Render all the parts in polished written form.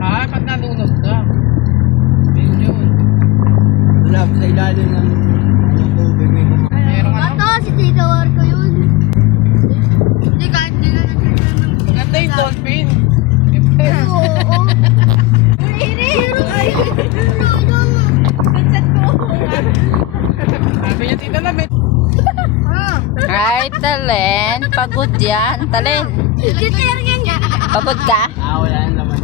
Ah, pag nalunod na. Yun. Wala, sa ilalim ng tubig. Meron ano? Bato, si Tito Warco yun. Hindi, kahit di na nagkakaroon ng... Maganda yung dolphin. Oo. Hiro, ay. Hiro, yun. Kansat ko. Sabi niya, tita na, Ay, Talen. Pagod yan. Talen. Pagod ka? Wala na naman.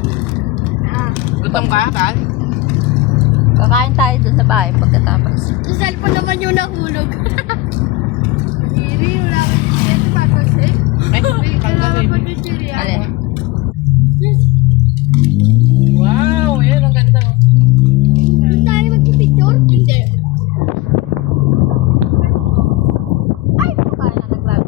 gutom ka, Tal? Kakain tayo dun sa bahay pagkatapos. Sa cellphone naman yung nahulog. Hiri, wala ka dito. Patos eh. Ay, hindi, Wala ka kanggal pa eh. dito, Hiri. Alin? Wow, yan, ang ganda. Doon tayo magpipicture? Hindi. Ay, kakain na naglag.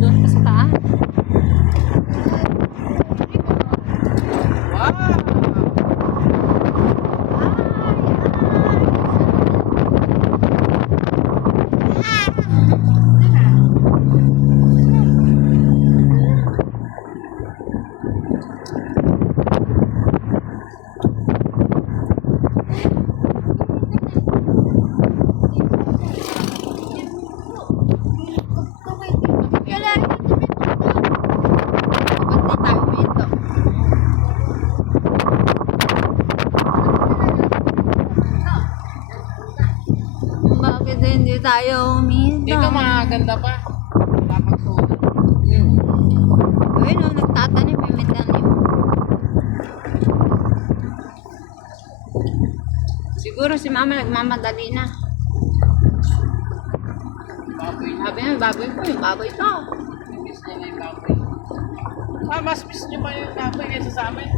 Doon pa sa taas. Wow! Kapag di tayo dito. Bakit hindi tayo uminto? Dito maganda pa. Tapag soda. Ayun o, nagtatanim. May tanim. Siguro si mama nagmamadali na. Baboy na. Sabi niya, baboy ko. Yung baboy ko. Miss niya na yung baboy. Ah, mas miss niyo pa yung baboy kaysa sa amin.